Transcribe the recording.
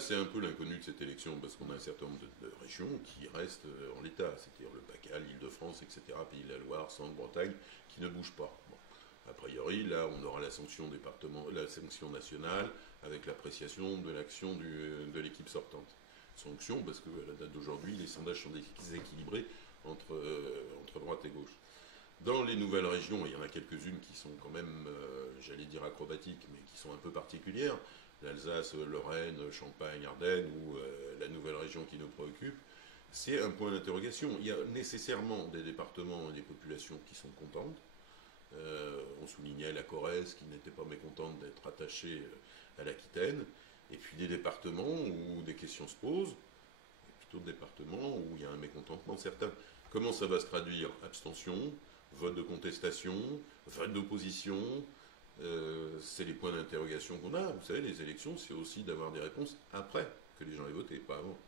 C'est un peu l'inconnu de cette élection, parce qu'on a un certain nombre de régions qui restent en l'état, c'est-à-dire le PACA, l'Île-de-France, etc., Pays de la Loire, Centre-Bretagne, qui ne bougent pas. Bon. A priori, là, on aura la sanction la sanction nationale, avec l'appréciation de l'action de l'équipe sortante. Sanction, parce qu'à la date d'aujourd'hui, les sondages sont déséquilibrés entre droite et gauche. Dans les nouvelles régions, il y en a quelques-unes qui sont quand même, j'allais dire acrobatiques, mais qui sont un peu particulières. L'Alsace, Lorraine, Champagne, Ardennes, ou la nouvelle région qui nous préoccupe, c'est un point d'interrogation. Il y a nécessairement des départements et des populations qui sont contentes. On soulignait la Corrèze qui n'était pas mécontente d'être attachée à l'Aquitaine. Et puis des départements où des questions se posent, et plutôt des départements où il y a un mécontentement certain. Comment ça va se traduire? Abstention, vote de contestation, vote d'opposition, c'est les points d'interrogation qu'on a. Vous savez, les élections, c'est aussi d'avoir des réponses après que les gens aient voté, pas avant.